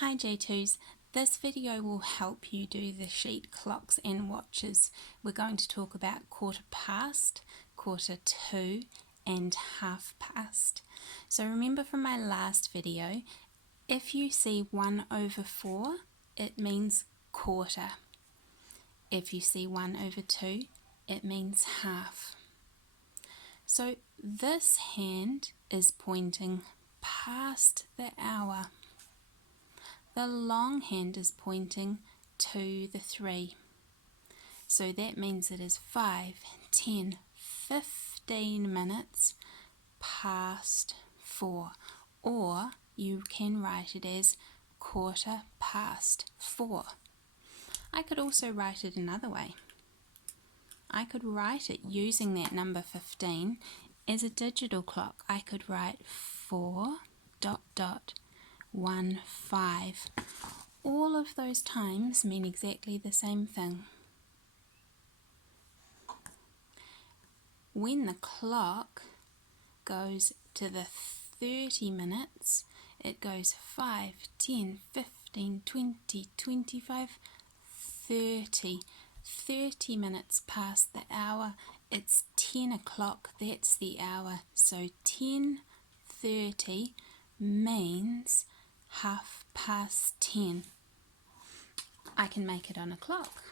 Hi J2s, this video will help you do the sheet clocks and watches. We're going to talk about quarter past, quarter to and half past. So remember from my last video, if you see 1/4 it means quarter. If you see 1/2 it means half. So this hand is pointing past the hour. The long hand is pointing to the 3. So that means it is 5, 10, 15 minutes past 4. Or you can write it as quarter past 4. I could also write it another way. I could write it using that number 15 as a digital clock. I could write 4:15. All of those times mean exactly the same thing. When the clock goes to the 30 minutes, it goes 5, 10, 15, 20, 25, 30. 30 minutes past the hour. It's 10 o'clock, that's the hour. So 10:30 means 10:30. I can make it on a clock.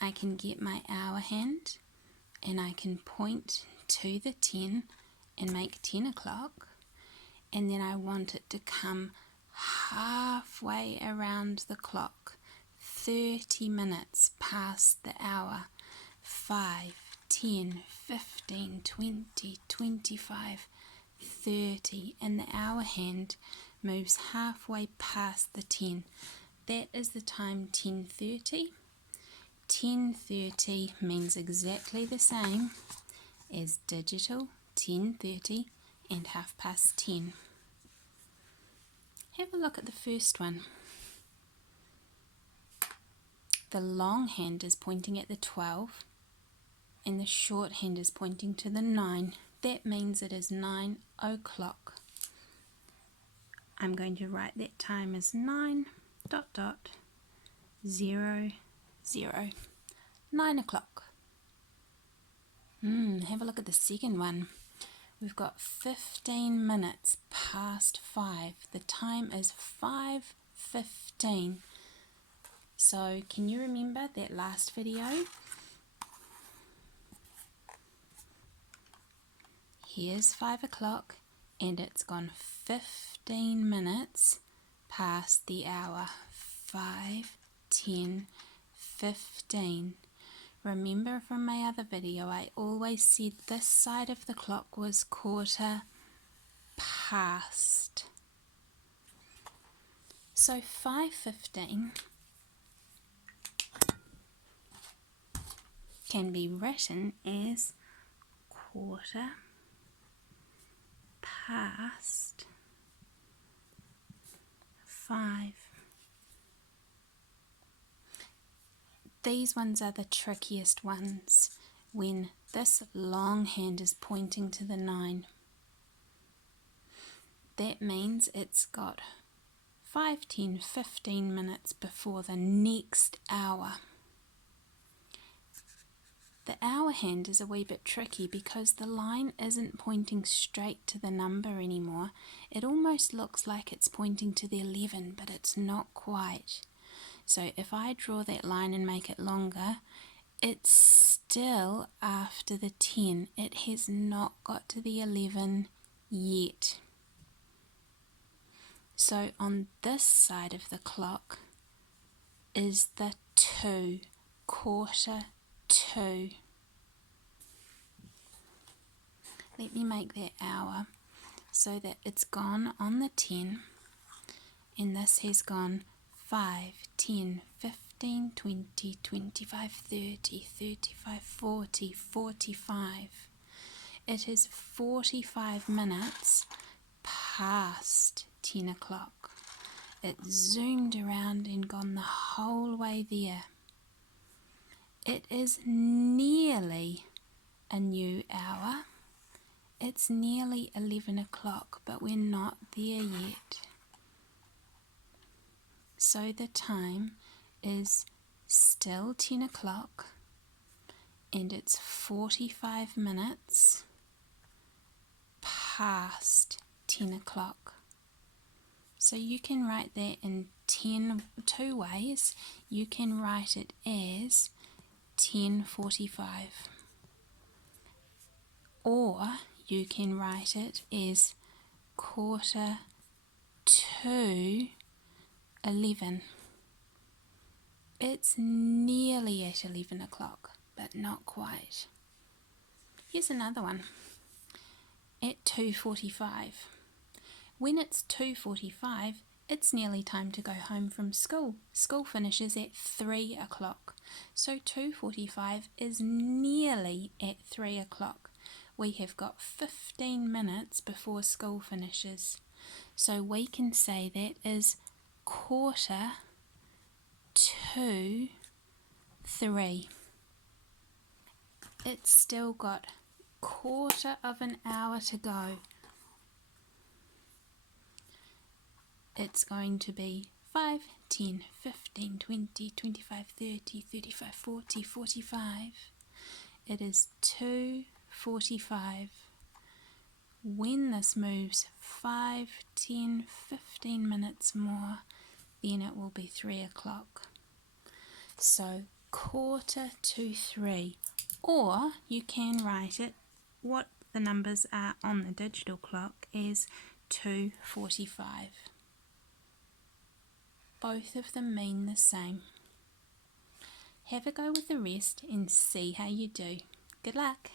I can get my hour hand and I can point to the 10 and make 10 o'clock, and then I want it to come halfway around the clock, 30 minutes past the hour. 5, 10, 15, 20, 25, 30, and the hour hand moves halfway past the 10. That is the time 10:30. 10:30 means exactly the same as digital 10:30 and 10:30. Have a look at the first one. The long hand is pointing at the 12 and the short hand is pointing to the 9. That means it is 9 o'clock. I'm going to write that time as 9:00. 9 o'clock. Have a look at the second one. We've got 15 minutes past 5. The time is 5:15. So can you remember that last video? Here's 5 o'clock and it's gone 15 minutes past the hour. 5, 10, 15. Remember from my other video, I always said this side of the clock was quarter past. So 5:15 can be written as quarter past 5. These ones are the trickiest ones when this long hand is pointing to the 9. That means it's got 5, 10, 15 minutes before the next hour. The hour hand is a wee bit tricky because the line isn't pointing straight to the number anymore. It almost looks like it's pointing to the 11, but it's not quite. So if I draw that line and make it longer, it's still after the 10. It has not got to the 11 yet. So on this side of the clock is the 2, quarter to. Let me make that hour so that it's gone on the 10 and this has gone 5, 10, 15, 20, 25, 30, 35, 40, 45. It is 45 minutes past 10 o'clock. It zoomed around and gone the whole way there. It is nearly a new hour. It's nearly 11 o'clock, but we're not there yet. So the time is still 10 o'clock and it's 45 minutes past 10 o'clock. So you can write that in two ways. You can write it as 10:45, or you can write it as 11:45. It's nearly at 11 o'clock, but not quite. Here's another one. At 2:45. When it's 2:45, it's nearly time to go home from school. School finishes at 3 o'clock. So 2:45 is nearly at 3 o'clock. We have got 15 minutes before school finishes. So we can say that is 2:45. It's still got quarter of an hour to go. It's going to be 5, 10, 15, 20, 25, 30, 35, 40, 45. It is 2:45. When this moves 5, 10, 15 minutes more, then it will be 3 o'clock. So 2:45. Or you can write it, what the numbers are on the digital clock, as 2:45. Both of them mean the same. Have a go with the rest and see how you do. Good luck!